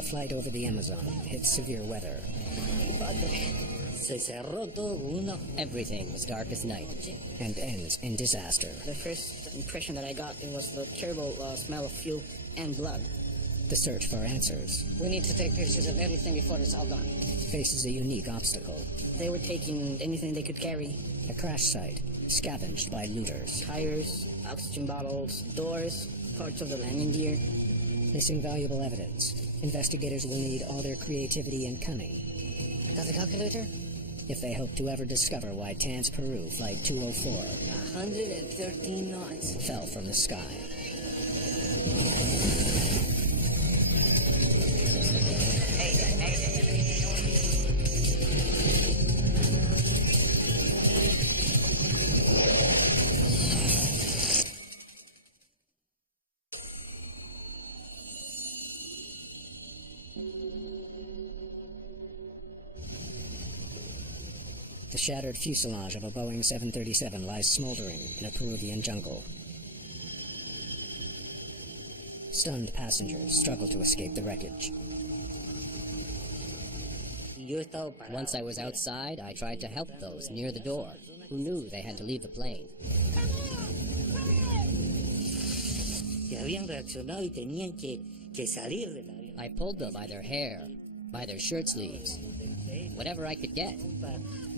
A flight over the Amazon hits severe weather. Se cerró todo uno. Everything was dark as night. And ends in disaster. The first impression that I got, it was the terrible smell of fuel and blood. The search for answers We need to take pictures of everything before it's all gone. faces a unique obstacle. They were taking anything they could carry. A crash site scavenged by looters. Tires, oxygen bottles, doors, parts of the landing gear. Missing valuable evidence. Investigators will need all their creativity and cunning Got the calculator? if they hope to ever discover why TANS Peru Flight 204 113 knots. fell from the sky. The shattered fuselage of a Boeing 737 lies smoldering in a Peruvian jungle. Stunned passengers struggle to escape the wreckage. Once I was outside, I tried to help those near the door who knew they had to leave the plane. I pulled them by their hair, by their shirt sleeves, whatever I could get.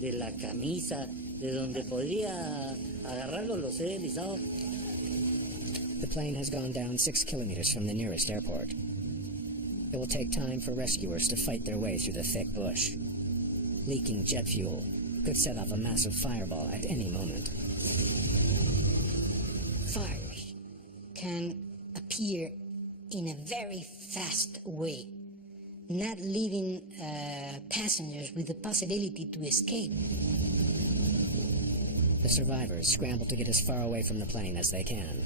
De la camisa, de donde podía agarrarlo, los he deslizado. The plane has gone down 6 kilometers from the nearest airport. It will take time for rescuers to fight their way through the thick bush. Leaking jet fuel could set off a massive fireball at any moment. Fires can appear in a very fast way, not leaving passengers with the possibility to escape. The survivors scramble to get as far away from the plane as they can.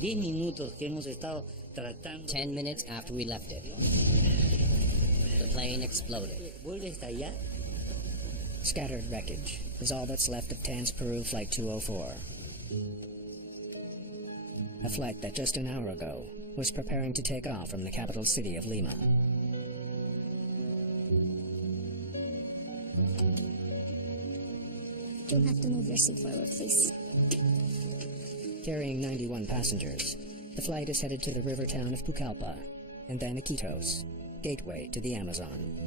Minutos que hemos estado tratando. 10 minutes after we left it, the plane exploded. Vuelve a estallar. Scattered wreckage is all that's left of TANS Peru Flight 204. A flight that just an hour ago was preparing to take off from the capital city of Lima. You'll have to move your seat forward, please. Carrying 91 passengers, the flight is headed to the river town of Pucallpa and then Iquitos, gateway to the Amazon.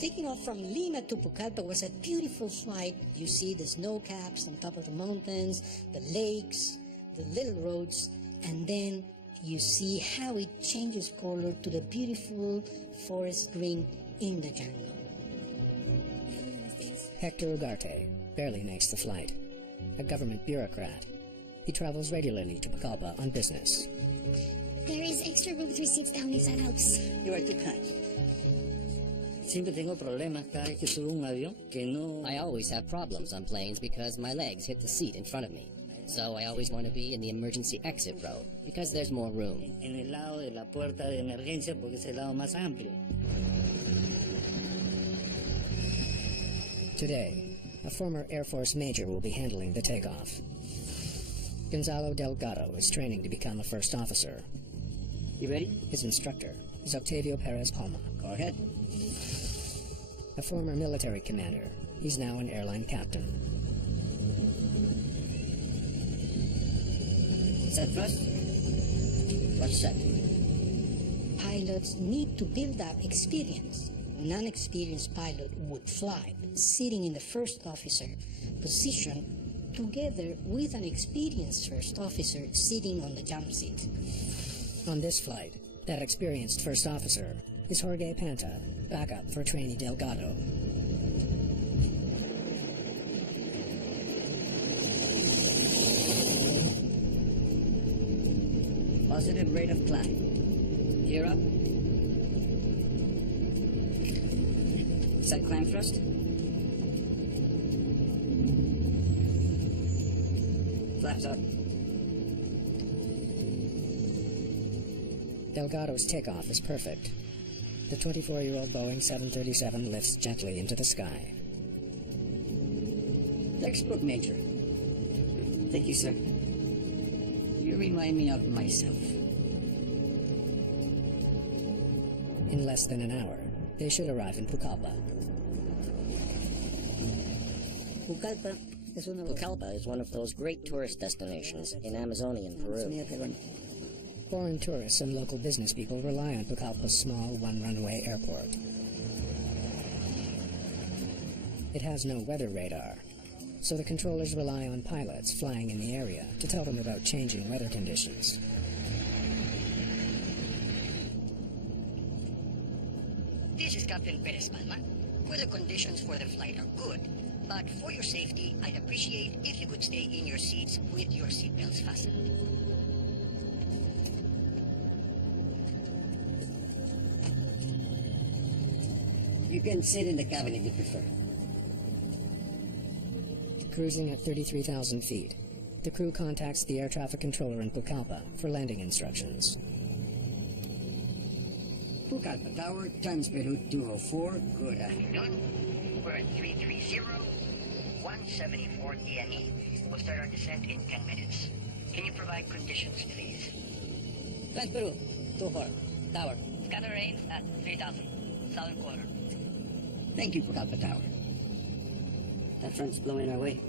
Taking off from Lima to Pucallpa was a beautiful flight. You see the snow caps on top of the mountains, the lakes, the little roads, and then you see how it changes color to the beautiful forest green in the jungle. Hector Ugarte barely makes the flight. A government bureaucrat, he travels regularly to Pucallpa on business. There is extra room 3 seats down if that helps. You are too kind. Siempre tengo problemas cada vez que subo un avión que no. I always have problems on planes because my legs hit the seat in front of me. So I always want to be in the emergency exit row because there's more room. En el lado de la puerta de emergencia porque es el lado más amplio. Today, a former Air Force major will be handling the takeoff. Gonzalo Delgado is training to become a first officer. You ready? His instructor is Octavio Perez Palma. Go ahead. A former military commander, he's now an airline captain. Set first. What's set? Pilots need to build up experience. A non-experienced pilot would fly, sitting in the first officer position together with an experienced first officer sitting on the jump seat. On this flight, that experienced first officer is Jorge Panta, backup for trainee Delgado. Positive rate of climb. Gear up. Set climb thrust. Flaps up. Delgado's takeoff is perfect. The 24-year-old Boeing 737 lifts gently into the sky. Textbook major. Thank you, sir. You remind me of myself. In less than an hour, they should arrive in Pucallpa. Pucallpa is one of those great tourist destinations in Amazonian Peru. Foreign tourists and local business people rely on Pucallpa's small one-runway airport. It has no weather radar, so the controllers rely on pilots flying in the area to tell them about changing weather conditions. This is Captain Perez Palma. Weather conditions for the flight are good, but for your safety, I'd appreciate if you could stay in your seats with your seatbelts fastened. You can sit in the cabin if you prefer. Cruising at 33,000 feet, the crew contacts the air traffic controller in Pucallpa for landing instructions. Pucallpa Tower, Transperu 204, good Afternoon. We're at 330, 174 ENE. We'll start our descent in 10 minutes. Can you provide conditions, please? Transperu 204, Tower. Scatter rain at 3,000, southern quarter. Thank you, Pucallpa Tower. That front's blowing our way.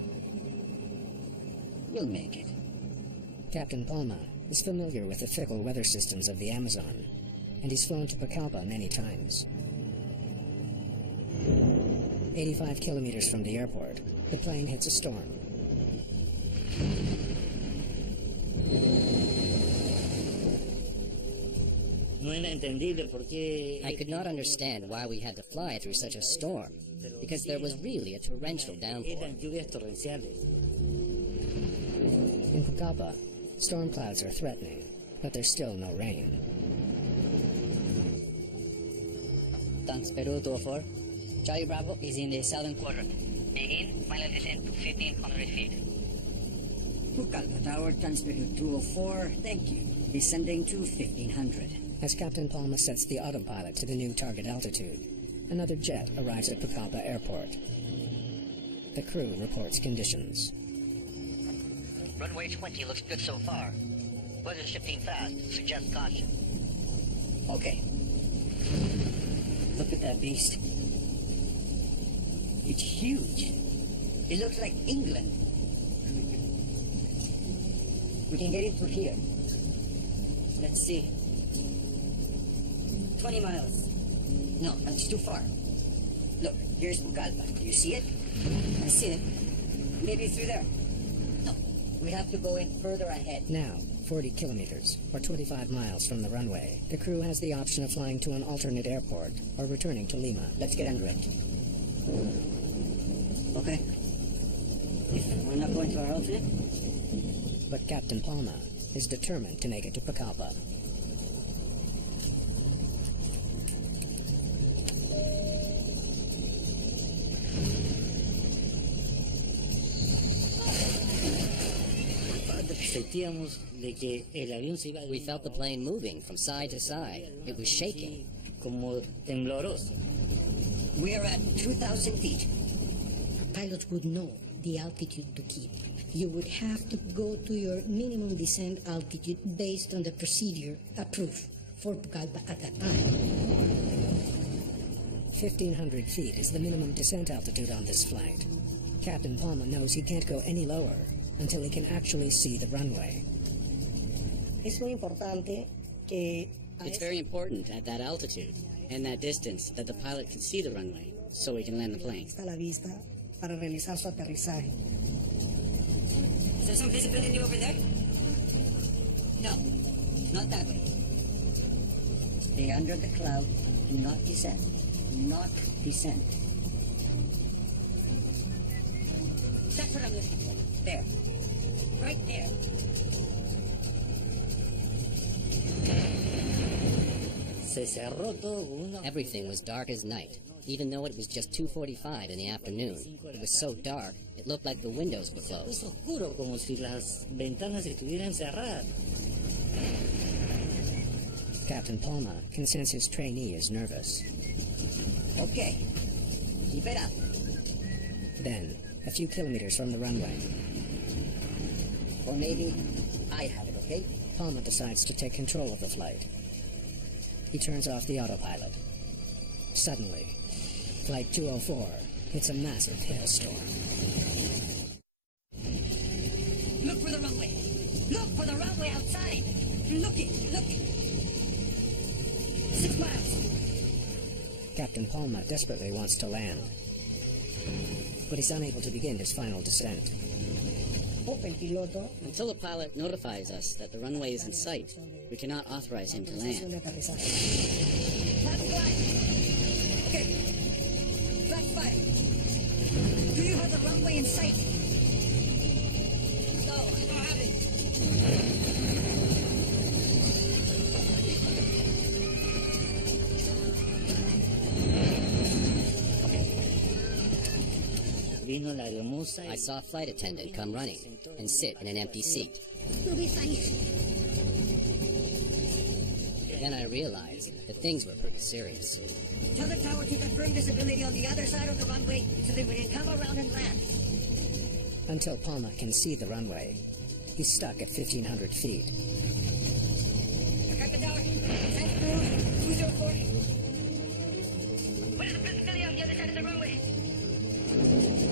We'll make it. Captain Palma is familiar with the fickle weather systems of the Amazon, and he's flown to Pucallpa many times. 85 kilometers from the airport, the plane hits a storm. I could not understand why we had to fly through such a storm, because there was really a torrential downpour. In Pucallpa, storm clouds are threatening, but there's still no rain. Transperu 204. Charlie Bravo is in the southern quarter. Begin final descent to 1,500 feet. Pucallpa Tower, Transperu 204, thank you. Descending to 1,500. As Captain Palma sets the autopilot to the new target altitude, another jet arrives at Pucallpa Airport. The crew reports conditions. Runway 20 looks good so far. Weather's shifting fast. Suggest caution. Okay. Look at that beast. It's huge. It looks like England. We can get it through here. Let's see. 20 miles. No, that's too far. Look, here's Pucallpa. Do you see it? I see it. Maybe through there. No, we have to go in further ahead. Now, 40 kilometers, or 25 miles from the runway, the crew has the option of flying to an alternate airport or returning to Lima. Let's get under it. Okay. We're not going to our alternate? But Captain Palma is determined to make it to Pucallpa. We felt the plane moving from side to side. It was shaking. Como tembloroso. We are at 2,000 feet. Pilots would know the altitude to keep. You would have to go to your minimum descent altitude based on the procedure approved for Pucallpa at that time. 1,500 feet is the minimum descent altitude on this flight. Captain Palma knows he can't go any lower until he can actually see the runway. It's very important at that altitude and that distance that the pilot can see the runway so we can land the plane. Is there some visibility over there? No, not that way. Stay under the cloud. Do not descend. Do not descend. That's what I'm looking for. There. Right there. Everything was dark as night, even though it was just 2:45 in the afternoon. It was so dark, it looked like the windows were closed. Oscuro, como si las ventanas estuvieran cerradas. Captain Palma can sense his trainee is nervous. Okay. Keep it up. Then, a few kilometers from the runway, Or maybe I have it, okay? Palma decides to take control of the flight. He turns off the autopilot. Suddenly, Flight 204 hits a massive hailstorm. Look for the runway. Look for the runway outside. Looking, look. 6 miles. Captain Palma desperately wants to land, but he's unable to begin his final descent. Open, piloto. Until the pilot notifies us that the runway is in sight, we cannot authorize him to land. Flash fire. Okay. Flash fire. Do you have the runway in sight? No, I don't have it. Vino la hermosa. I saw a flight attendant come running and sit in an empty seat. We'll be fine. Then I realized that things were pretty serious. Tell the tower to confirm visibility on the other side of the runway so that we can come around and land. Until Palma can see the runway, he's stuck at 1,500 feet. Attack the tower. Send crew 204. What is the visibility on the other side of the runway?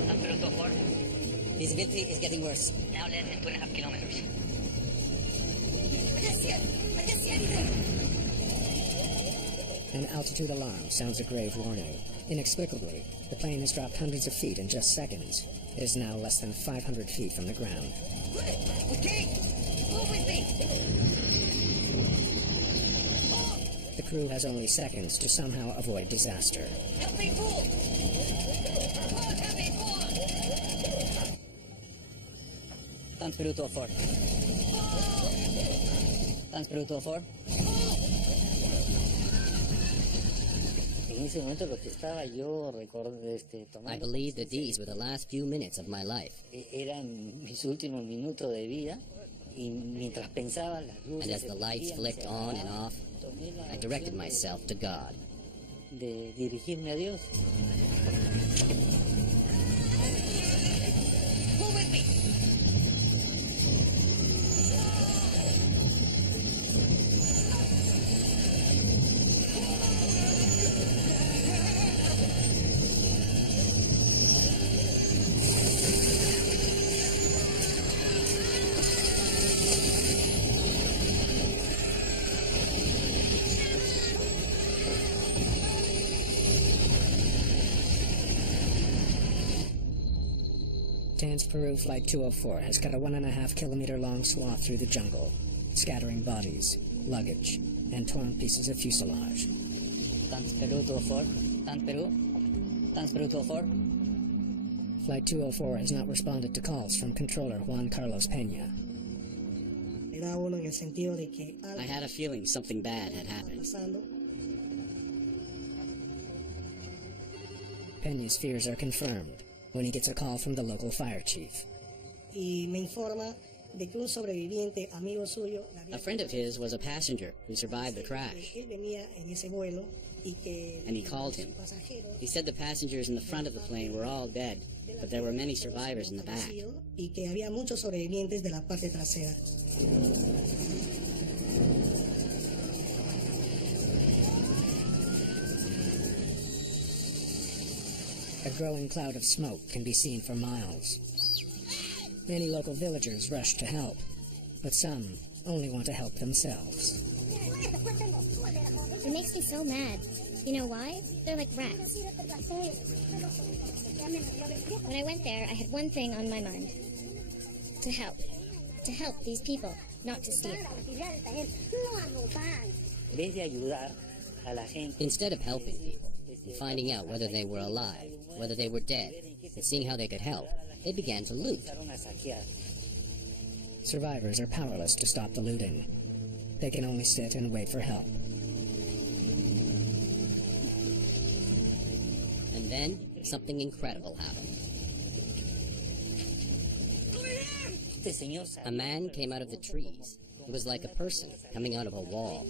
Number 204. Visibility is getting worse. Now less than 2.5 kilometers. I can't see it. I can't see anything. An altitude alarm sounds a grave warning. Inexplicably, the plane has dropped hundreds of feet in just seconds. It is now less than 500 feet from the ground. Okay. Move with me. The crew has only seconds to somehow avoid disaster. Help me pull. Help me pull. Peru 204. Peru 204. En ese momento lo que estaba yo I tomando believe that these were the last few minutes of my life. eran mis últimos minutos de vida y mientras pensaba las luces And as the lights flicked on and off, tomé la I directed myself to God. de dirigirme a Dios. Pull with me. Peru Flight 204 has cut a 1.5 kilometer long swath through the jungle, scattering bodies, luggage, and torn pieces of fuselage. Peru 204. Peru 204. Flight 204 has not responded to calls from controller Juan Carlos Peña. I had a feeling something bad had happened. Peña's fears are confirmed when he gets a call from the local fire chief. Y me informa de que un sobreviviente amigo suyo A friend of his was a passenger who survived the crash, él venía en ese vuelo y que and he called him. He said the passengers in the front of the plane were all dead, but there were many survivors in the back. y que había muchos sobrevivientes de la parte trasera. A growing cloud of smoke can be seen for miles. Many local villagers rush to help, but some only want to help themselves. It makes me so mad. You know why? They're like rats. When I went there, I had one thing on my mind. To help. To help these people, not to steal. En vez de ayudar a la gente, Instead of helping people and finding out whether they were alive, whether they were dead, and seeing how they could help, they began to loot. empezaron a saquear. Survivors are powerless to stop the looting. They can only sit and wait for help. And then, something incredible happened. Este señor A man came out of the trees. It was like a person coming out of a wall.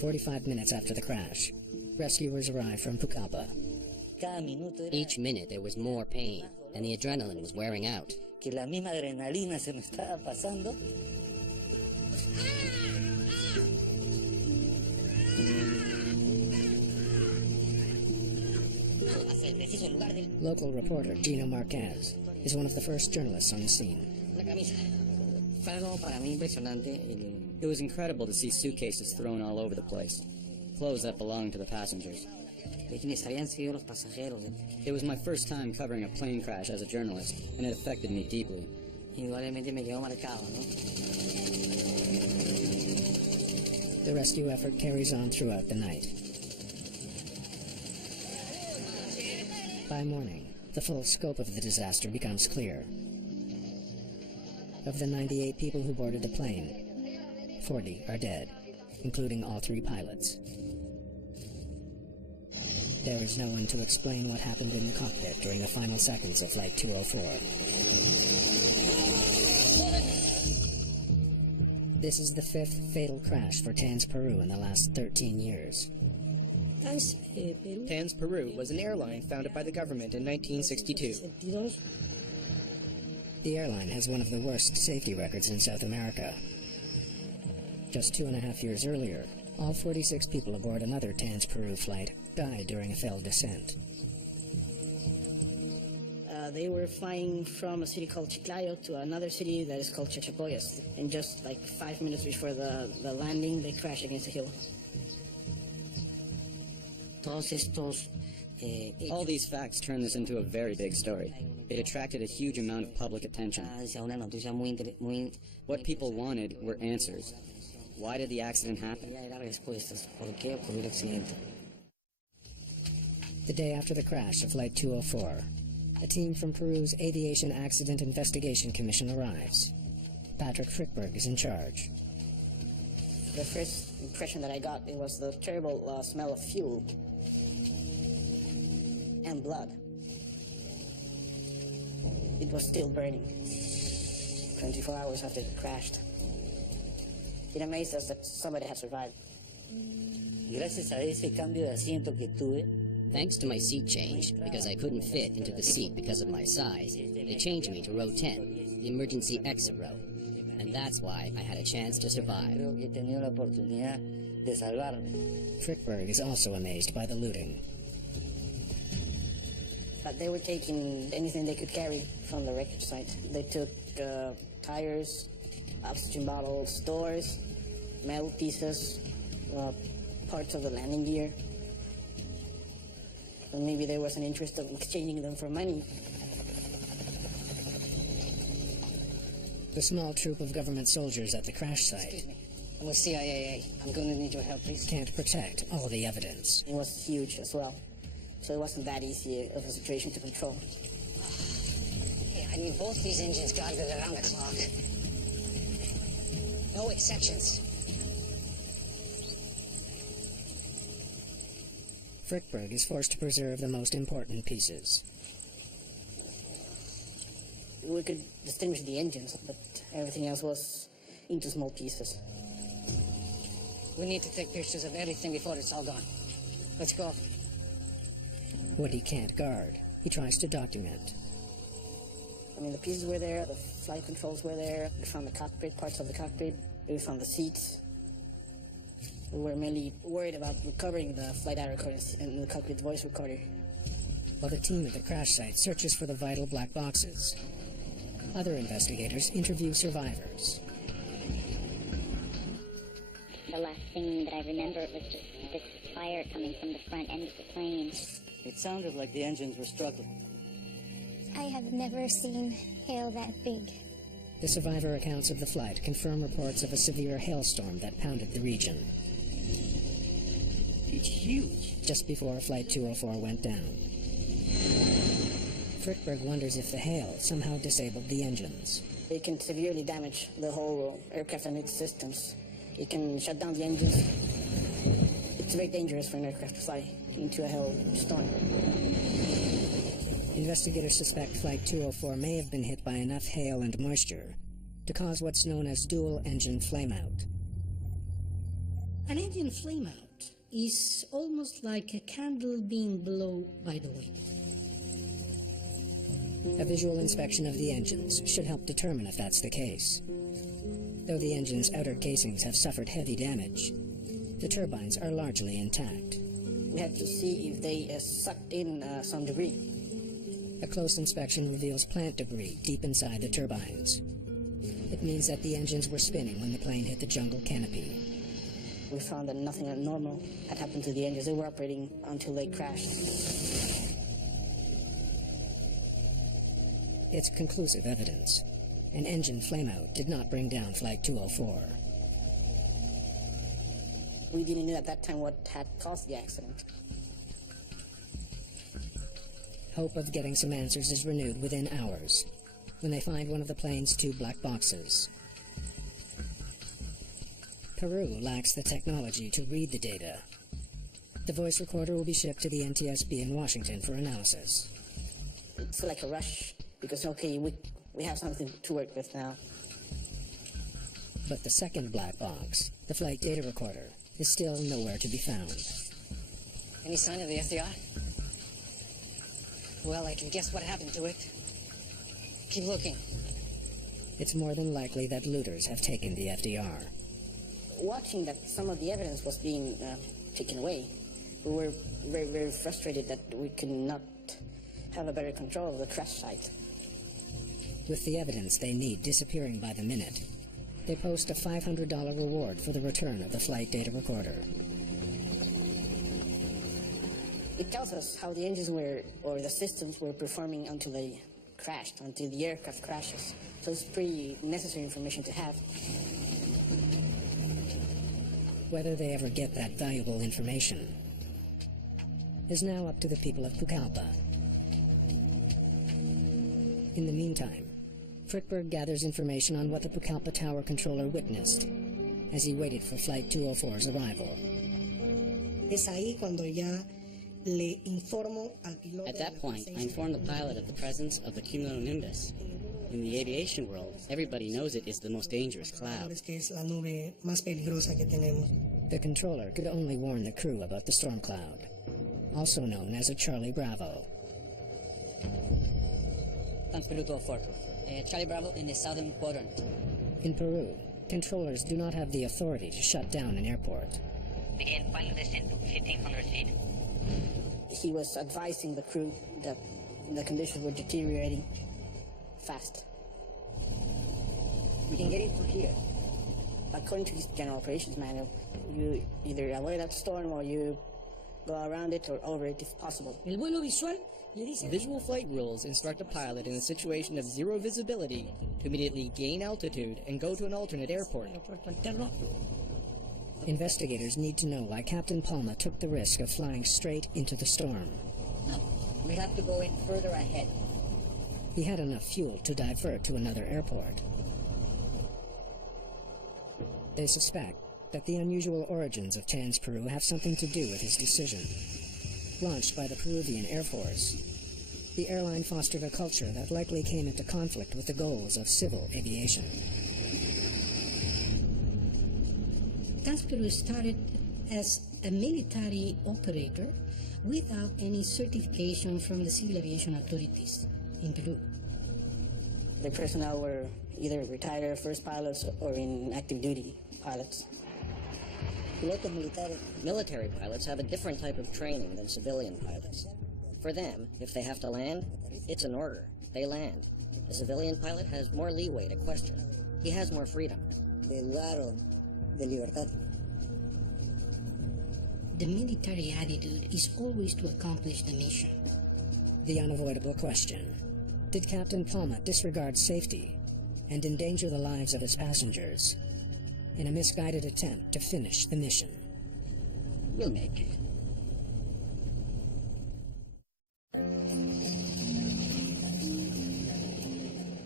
45 minutes after the crash, rescuers arrive from Pucallpa. cada minuto era Each minute there was more pain, and the adrenaline was wearing out. que la misma adrenalina se me estaba pasando. Local reporter Gino Marquez is one of the first journalists on the scene. Fue algo para mí impresionante. It was incredible to see suitcases thrown all over the place, clothes that belonged to the passengers. ¿De quiénes habían sido los pasajeros? It was my first time covering a plane crash as a journalist, and it affected me deeply. Indudablemente me quedó marcado, ¿no? The rescue effort carries on throughout the night. By morning, the full scope of the disaster becomes clear. Of the 98 people who boarded the plane, 40 are dead, including all 3 pilots. There is no one to explain what happened in the cockpit during the final seconds of Flight 204. This is the 5th fatal crash for TANS Peru in the last 13 years. TANS Peru was an airline founded by the government in 1962. The airline has one of the worst safety records in South America. Just 2.5 years earlier, all 46 people aboard another TANS Peru flight died during a failed descent. They were flying from a city called Chiclayo to another city that is called Chachapoyas. And just like 5 minutes before the landing, they crashed against a hill. All these facts turn this into a very big story. It attracted a huge amount of public attention. What people wanted were answers. Why did the accident happen? The day after the crash of Flight 204, a team from Peru's Aviation Accident Investigation Commission arrives. Patrick Frickberg is in charge. The first impression that I got, it was the terrible smell of fuel and blood. It was still burning 24 hours after it crashed. It amazed us that somebody had survived. Gracias a ese cambio de asiento que tuve, Thanks to my seat change, because I couldn't fit into the seat because of my size, they changed me to row 10, the emergency exit row. And that's why I had a chance to survive. creo que he tenido la oportunidad de salvarme. Frickberg is also amazed by the looting. But they were taking anything they could carry from the wreckage site. They took tires, oxygen bottles, doors, metal pieces, parts of the landing gear. And maybe there was an interest of exchanging them for money. The small troop of government soldiers at the crash site Excuse me. I'm with CIAA. I'm going to need your help, please. can't protect all the evidence. It was huge as well. So it wasn't that easy of a situation to control. Hey, I need both these engines guarded around the clock. No exceptions. Frickberg is forced to preserve the most important pieces. We could distinguish the engines, but everything else was into small pieces. We need to take pictures of everything before it's all gone. Let's go. What he can't guard, he tries to document. I mean, the pieces were there, the flight controls were there, we found the cockpit, parts of the cockpit, we found the seats. We were mainly worried about recovering the flight data recordings and the cockpit voice recorder. While the team at the crash site searches for the vital black boxes, other investigators interview survivors. The last thing that I remember was just this fire coming from the front end of the plane. It sounded like the engines were struggling. I have never seen hail that big. The survivor accounts of the flight confirm reports of a severe hailstorm that pounded the region. It's huge. Just before Flight 204 went down. Frickberg wonders if the hail somehow disabled the engines. It can severely damage the whole aircraft and its systems. It can shut down the engines. It's very dangerous for an aircraft to fly into a hailstorm. Investigators suspect Flight 204 may have been hit by enough hail and moisture to cause what's known as dual-engine flameout. An engine flameout is almost like a candle being blown by the wind. A visual inspection of the engines should help determine if that's the case. Though the engine's outer casings have suffered heavy damage, the turbines are largely intact. We have to see if they sucked in some debris. A close inspection reveals plant debris deep inside the turbines. It means that the engines were spinning when the plane hit the jungle canopy. We found that nothing abnormal had happened to the engines. They were operating until they crashed. It's conclusive evidence. An engine flameout did not bring down Flight 204. We didn't know at that time what had caused the accident. Hope of getting some answers is renewed within hours, when they find one of the plane's 2 black boxes. Peru lacks the technology to read the data. The voice recorder will be shipped to the NTSB in Washington for analysis. It's like a rush, because, okay, we have something to work with now. But the second black box, the flight data recorder, is still nowhere to be found. Any sign of the FDR? Well, I can guess what happened to it. Keep looking. It's more than likely that looters have taken the FDR. Watching that some of the evidence was being taken away, we were very, very frustrated that we could not have a better control of the crash site. With the evidence they need disappearing by the minute, they post a $500 reward for the return of the flight data recorder. It tells us how the engines were, or the systems were performing until they crashed, until the aircraft crashes. So it's pretty necessary information to have. Whether they ever get that valuable information is now up to the people of Pucallpa. In the meantime, Frickberg gathers information on what the Pucallpa Tower controller witnessed as he waited for Flight 204's arrival. Es ahí cuando ya le informo al piloto. At that point, I informed the pilot of the presence of the cumulonimbus. In the aviation world, everybody knows it is the most dangerous cloud. Es que es la nube más peligrosa que tenemos. The controller could only warn the crew about the storm cloud, also known as a Charlie Bravo. Peru 204. Charlie Bravo in the southern quadrant. In Peru, controllers do not have the authority to shut down an airport. Begin final descent to 1,500 feet. He was advising the crew that the conditions were deteriorating fast. We can get in through here. According to his general operations manual, you either avoid that storm or you go around it or over it if possible. El vuelo visual le dice. Visual flight rules instruct a pilot in a situation of zero visibility to immediately gain altitude and go to an alternate airport. Investigators need to know why Captain Palma took the risk of flying straight into the storm. No, we have to go in further ahead. He had enough fuel to divert to another airport. They suspect that the unusual origins of Tan's Peru have something to do with his decision. Launched by the Peruvian Air Force, the airline fostered a culture that likely came into conflict with the goals of civil aviation. TANS Peru started as a military operator without any certification from the civil aviation authorities in Peru. The personnel were either retired Air Force pilots or in active duty pilots. Military pilots have a different type of training than civilian pilots. For them, if they have to land, it's an order. They land. A civilian pilot has more leeway to question. He has more freedom. De lugar o de libertad. The military attitude is always to accomplish the mission. The unavoidable question: did Captain Palma disregard safety and endanger the lives of his passengers in a misguided attempt to finish the mission? We'll make it.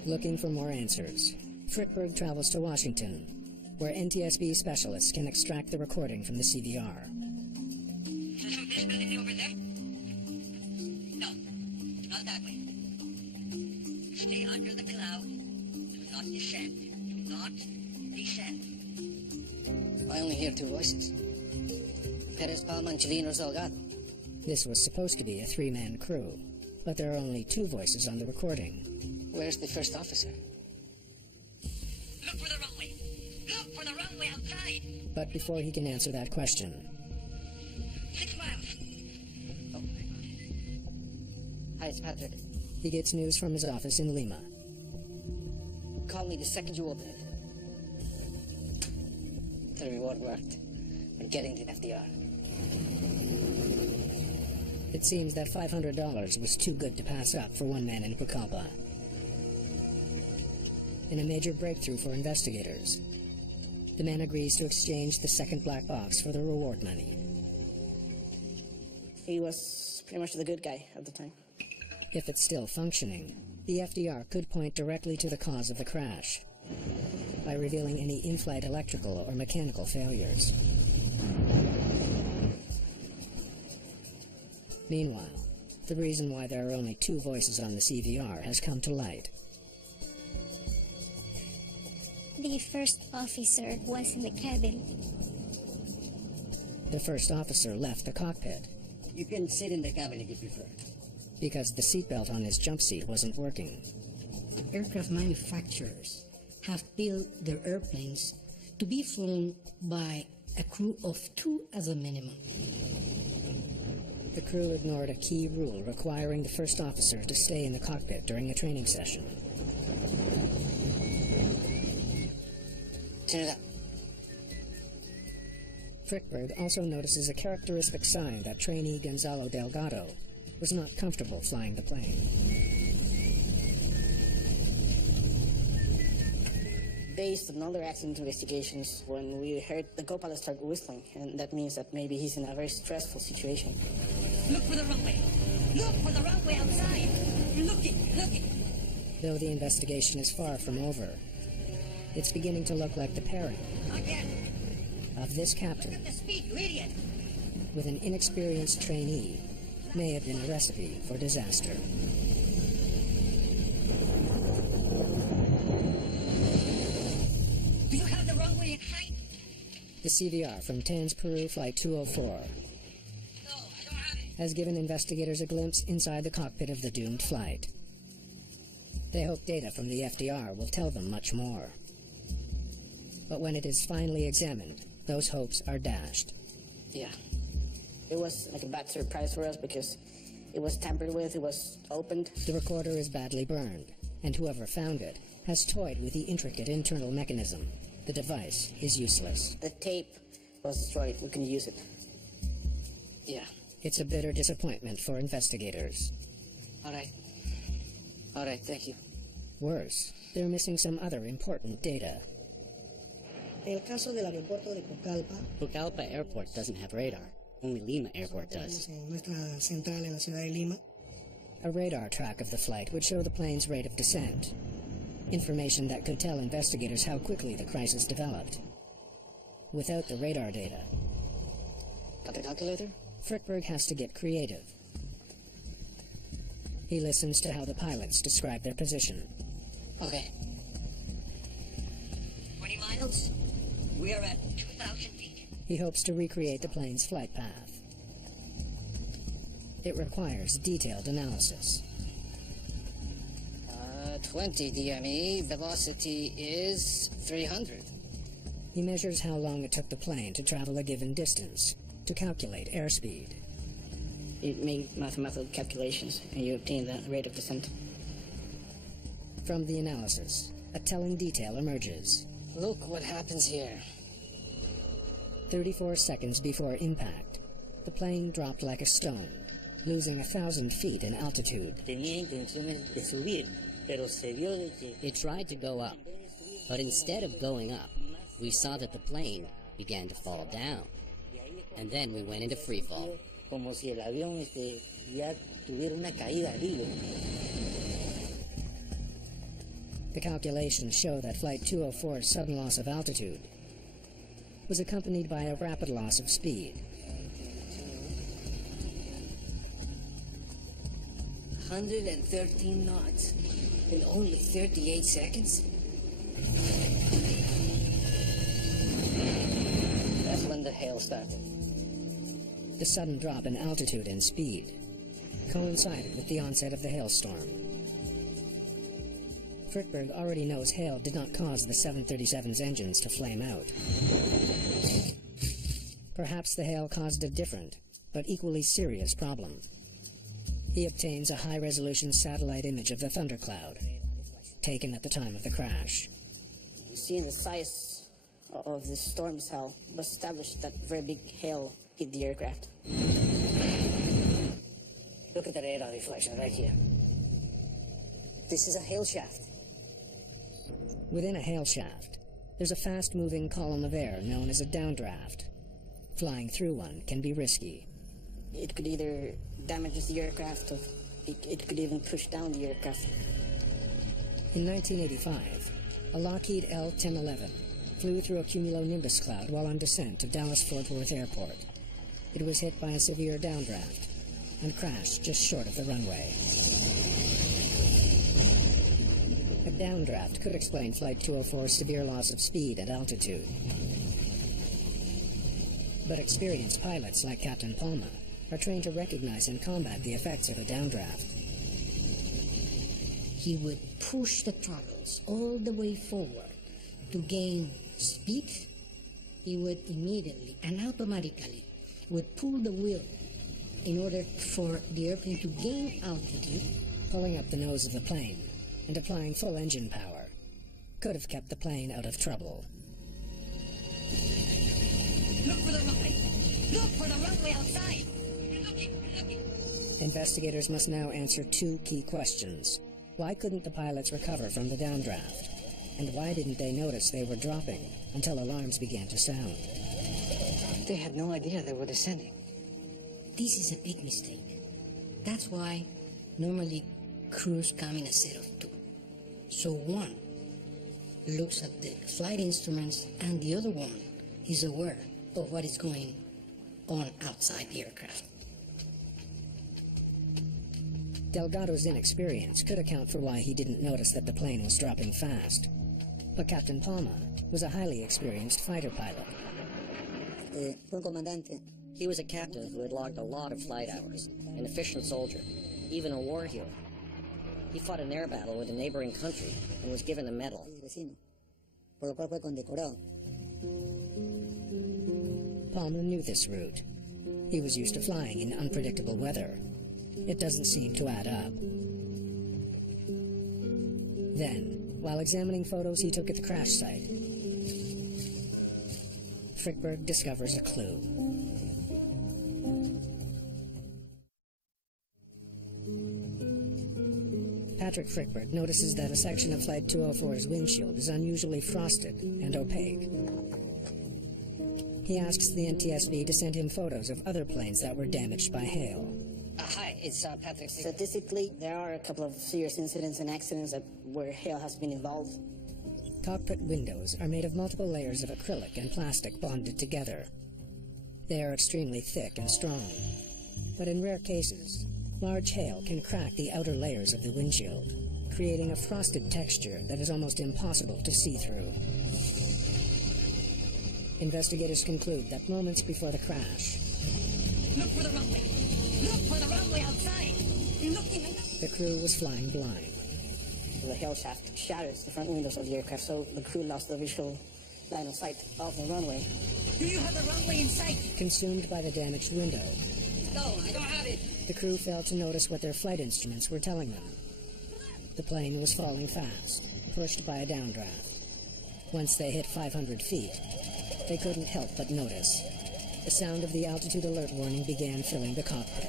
Looking for more answers, Frickberg travels to Washington, where NTSB specialists can extract the recording from the CVR. Is there some visibility over there? No, not that way. Stay under the cloud. Do not descend. Do not descend. I only hear two voices. Perez Palma and Chileno Salgado. This was supposed to be a three-man crew, But there are only two voices on the recording. Where's the first officer? Look for the runway. Look for the runway outside. But before he can answer that question, 6 miles. Oh. Hi, it's Patrick. he gets news from his office in Lima. Call me the second you open it. The reward worked. We're getting the FDR. It seems that $500 was too good to pass up for one man in Pucallpa. In a major breakthrough for investigators, the man agrees to exchange the second black box for the reward money. He was pretty much the good guy at the time. If it's still functioning, the FDR could point directly to the cause of the crash by revealing any in-flight electrical or mechanical failures. Meanwhile, the reason why there are only two voices on the CVR has come to light. The first officer was in the cabin. The first officer left the cockpit You can sit in the cabin if you prefer. because the seatbelt on his jump seat wasn't working. Aircraft manufacturers have built their airplanes to be flown by a crew of 2 as a minimum. The crew ignored a key rule requiring the first officer to stay in the cockpit during a training session. Turn it up. Frickberg also notices a characteristic sign that trainee Gonzalo Delgado was not comfortable flying the plane. Based on other accident investigations, when we heard the co-pilot start whistling, and that means that maybe he's in a very stressful situation. Look for the runway. Look for the runway outside. Looking. Though the investigation is far from over, it's beginning to look like the pairing Again. of this Look captain at the speed, you idiot. with an inexperienced trainee may have been a recipe for disaster. Do you have the runway in sight? The CVR from Tanz, Peru, Flight 204 No, I don't have it. has given investigators a glimpse inside the cockpit of the doomed flight. They hope data from the FDR will tell them much more. But when it is finally examined, those hopes are dashed. Yeah. It was like a bad surprise for us because it was tampered with, it was opened. The recorder is badly burned, and whoever found it has toyed with the intricate internal mechanism. The device is useless. The tape was destroyed, we couldn't use it. Yeah. It's a bitter disappointment for investigators. All right, thank you. Worse, they're missing some other important data. En el caso del aeropuerto de Pucallpa, Pucallpa Airport doesn't have radar. Only Lima Airport does. tenemos en nuestra central en la ciudad de Lima. A radar track of the flight would show the plane's rate of descent, information that could tell investigators how quickly the crisis developed. Without the radar data, Got the calculator? Frickberg has to get creative. He listens to how the pilots describe their position. Okay. 20 miles. We are at 2,000 feet. He hopes to recreate the plane's flight path. It requires detailed analysis. 20 DME. Velocity is 300. He measures how long it took the plane to travel a given distance to calculate airspeed. You make mathematical calculations and you obtain the rate of descent. From the analysis, a telling detail emerges. Look what happens here. 34 seconds before impact, the plane dropped like a stone, losing 1,000 feet in altitude. Tenía intenciones de subir, pero se vio de que It tried to go up, but instead of going up, we saw that the plane began to fall down. And then we went into free fall. como si el avión ya tuviera una caída libre. The calculations show that Flight 204's sudden loss of altitude was accompanied by a rapid loss of speed. 113 knots in only 38 seconds? That's when the hail started. The sudden drop in altitude and speed coincided with the onset of the hailstorm. Frickberg already knows hail did not cause the 737's engines to flame out. Perhaps the hail caused a different, but equally serious problem. He obtains a high-resolution satellite image of the thundercloud, taken at the time of the crash. Seeing the size of the storm cell was established that very big hail hit the aircraft. Look at the radar reflection right here. This is a hail shaft. Within a hail shaft, there's a fast-moving column of air known as a downdraft. Flying through one can be risky. It could either damage the aircraft or it could even push down the aircraft. In 1985, a Lockheed L-1011 flew through a cumulonimbus cloud while on descent to Dallas-Fort Worth Airport. It was hit by a severe downdraft and crashed just short of the runway. A downdraft could explain Flight 204's severe loss of speed at altitude. But experienced pilots like Captain Palma are trained to recognize and combat the effects of a downdraft. He would push the throttles all the way forward to gain speed. He would immediately and automatically would pull the wheel in order for the airplane to gain altitude. Pulling up the nose of the plane and applying full engine power could have kept the plane out of trouble. Look for the runway! Look for the runway outside! Looking. Investigators must now answer two key questions. Why couldn't the pilots recover from the downdraft? And why didn't they notice they were dropping until alarms began to sound? They had no idea they were descending. This is a big mistake. That's why normally crews come in a set of two. So one looks at the flight instruments and the other one is aware of what is going on outside the aircraft. Delgado's inexperience could account for why he didn't notice that the plane was dropping fast. But Captain Palma was a highly experienced fighter pilot. Buen comandante. He was a captain who had logged a lot of flight hours, an efficient soldier, even a war hero. He fought an air battle with a neighboring country and was given a medal. Palma knew this route. He was used to flying in unpredictable weather. It doesn't seem to add up. Then, while examining photos he took at the crash site, Frickberg discovers a clue. Patrick Frickberg notices that a section of Flight 204's windshield is unusually frosted and opaque. He asks the NTSB to send him photos of other planes that were damaged by hail. Hi, it's Patrick. Statistically, there are a couple of serious incidents and accidents where hail has been involved. Cockpit windows are made of multiple layers of acrylic and plastic bonded together. They are extremely thick and strong, but in rare cases, large hail can crack the outer layers of the windshield, creating a frosted texture that is almost impossible to see through. Investigators conclude that moments before the crash, Look for the runway! Look for the runway outside! Looking! the crew was flying blind. The hail shaft shatters the front windows of the aircraft, so the crew lost the visual line of sight of the runway. Do you have the runway in sight? Consumed by the damaged window, No, I don't have it. the crew failed to notice what their flight instruments were telling them. The plane was falling fast, pushed by a downdraft. Once they hit 500 feet, they couldn't help but notice. The sound of the altitude alert warning began filling the cockpit.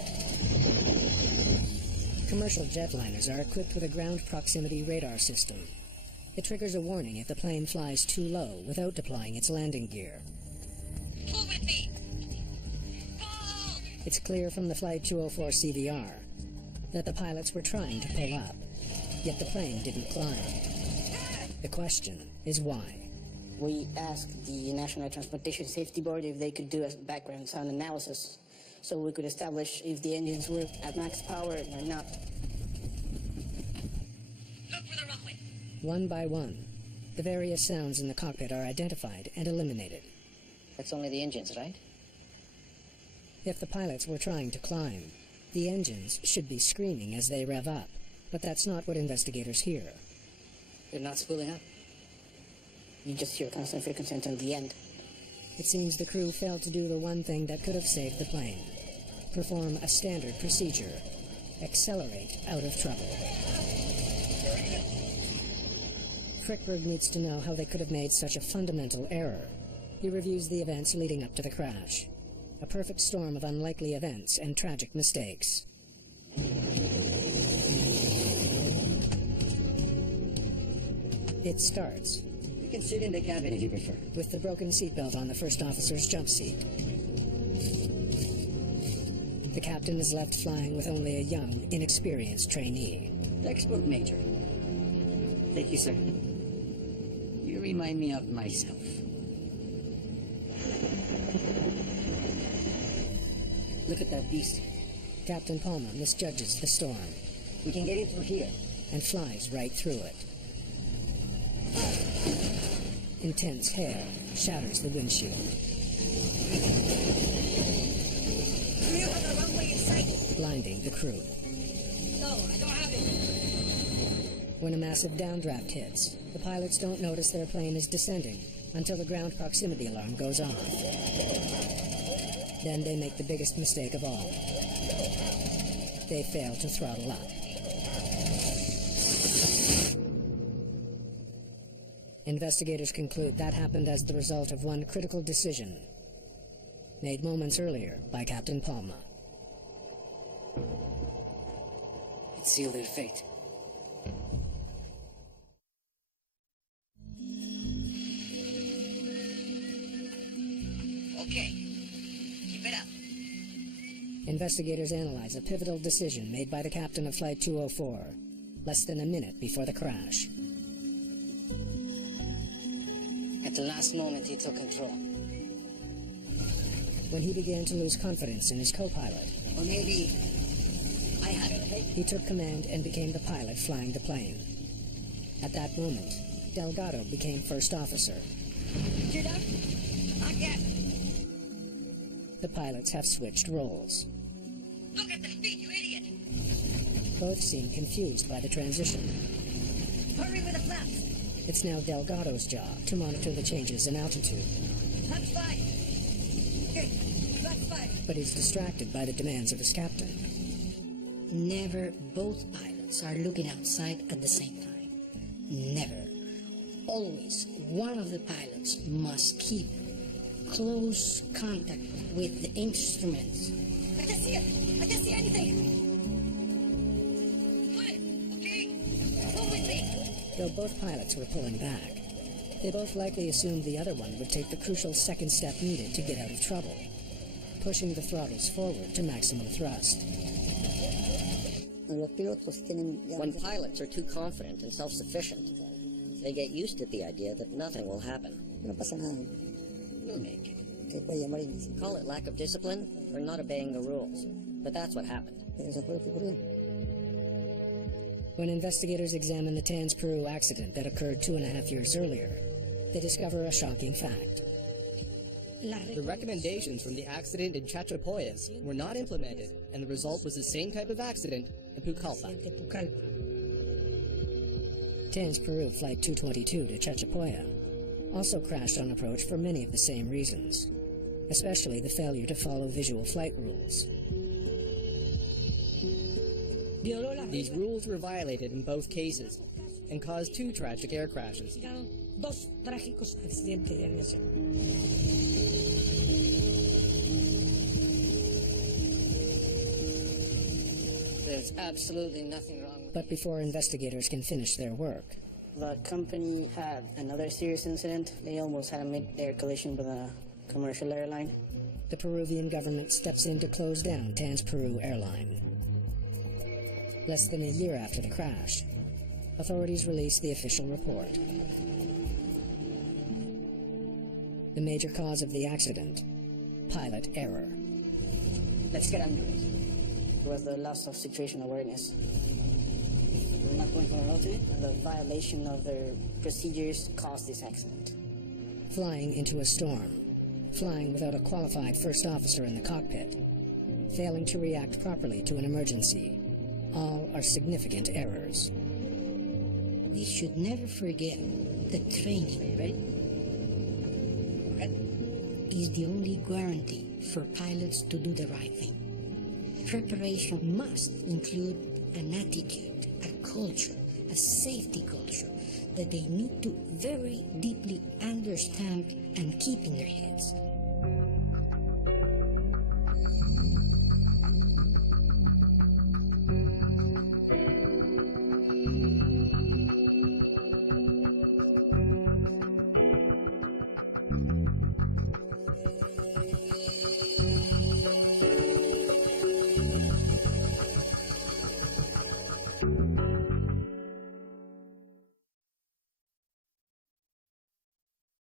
Commercial jetliners are equipped with a ground proximity radar system. It triggers a warning if the plane flies too low without deploying its landing gear. Pull with me. Pull! It's clear from the Flight 204 CVR that the pilots were trying to pull up, yet the plane didn't climb. The question is why? We asked the National Air Transportation Safety Board if they could do a background sound analysis so we could establish if the engines were at max power or not. Look for the runway. One by one, the various sounds in the cockpit are identified and eliminated. That's only the engines, right? If the pilots were trying to climb, The engines should be screaming as they rev up, but that's not what investigators hear. They're not spooling up. You just hear constant frequency until the end. It seems the crew failed to do the one thing that could have saved the plane. Perform a standard procedure. Accelerate out of trouble. Frickberg needs to know how they could have made such a fundamental error. He reviews the events leading up to the crash. A perfect storm of unlikely events and tragic mistakes. It starts. You can sit in the cabin if you prefer. With the broken seatbelt on the first officer's jump seat. The captain is left flying with only a young, inexperienced trainee. Textbook major. Thank you, sir. You remind me of myself. Look at that beast. Captain Palma misjudges the storm. We can get in through here. And flies right through it. Intense hail shatters the windshield. You have the runway in sight. Blinding the crew. No, I don't have it. When a massive downdraft hits, the pilots don't notice their plane is descending until the ground proximity alarm goes off. Then they make the biggest mistake of all. They fail to throttle up. Investigators conclude that happened as the result of one critical decision, made moments earlier by Captain Palma. It sealed their fate. Okay. Keep it up. Investigators analyze a pivotal decision made by the captain of Flight 204, less than a minute before the crash. At the last moment, he took control. When he began to lose confidence in his co-pilot, Or maybe I had it, okay? he took command and became the pilot flying the plane. At that moment, Delgado became first officer. You're done? Not yet. The pilots have switched roles. Look at the speed, you idiot. Both seem confused by the transition. Hurry with the flaps. It's now Delgado's job to monitor the changes in altitude, Flaps 5. Okay, flaps 5. but he's distracted by the demands of his captain. Never both pilots are looking outside at the same time. Never. Always one of the pilots must keep close contact with the instruments. I can see it. I can see anything. Put it. Okay. Move with me. Though both pilots were pulling back, they both likely assumed the other one would take the crucial second step needed to get out of trouble, pushing the throttles forward to maximum thrust. When pilots are too confident and self-sufficient, they get used to the idea that nothing will happen. We'll make it. Call it lack of discipline or not obeying the rules, but that's what happened. When investigators examine the Tanz Peru accident that occurred 2.5 years earlier, they discover a shocking fact. The recommendations from the accident in Chachapoyas were not implemented, and the result was the same type of accident in Pucallpa. Tanz Peru Flight 222 to Chachapoya also crashed on approach for many of the same reasons, especially the failure to follow visual flight rules. These rules were violated in both cases and caused 2 tragic air crashes. There's absolutely nothing wrong with But before investigators can finish their work, The company had another serious incident. They almost had a mid-air collision with a commercial airline. the Peruvian government steps in to close down Tanz Peru Airline. Less than a year after the crash, authorities release the official report. The major cause of the accident: pilot error. Let's get under it. It was the loss of situation awareness. We're not going for an alternate? The violation of their procedures caused this accident. Flying into a storm, flying without a qualified first officer in the cockpit, failing to react properly to an emergency. All are significant errors. We should never forget that training is the only guarantee for pilots to do the right thing. Preparation must include an attitude, a culture, a safety culture that they need to very deeply understand and keep in their heads.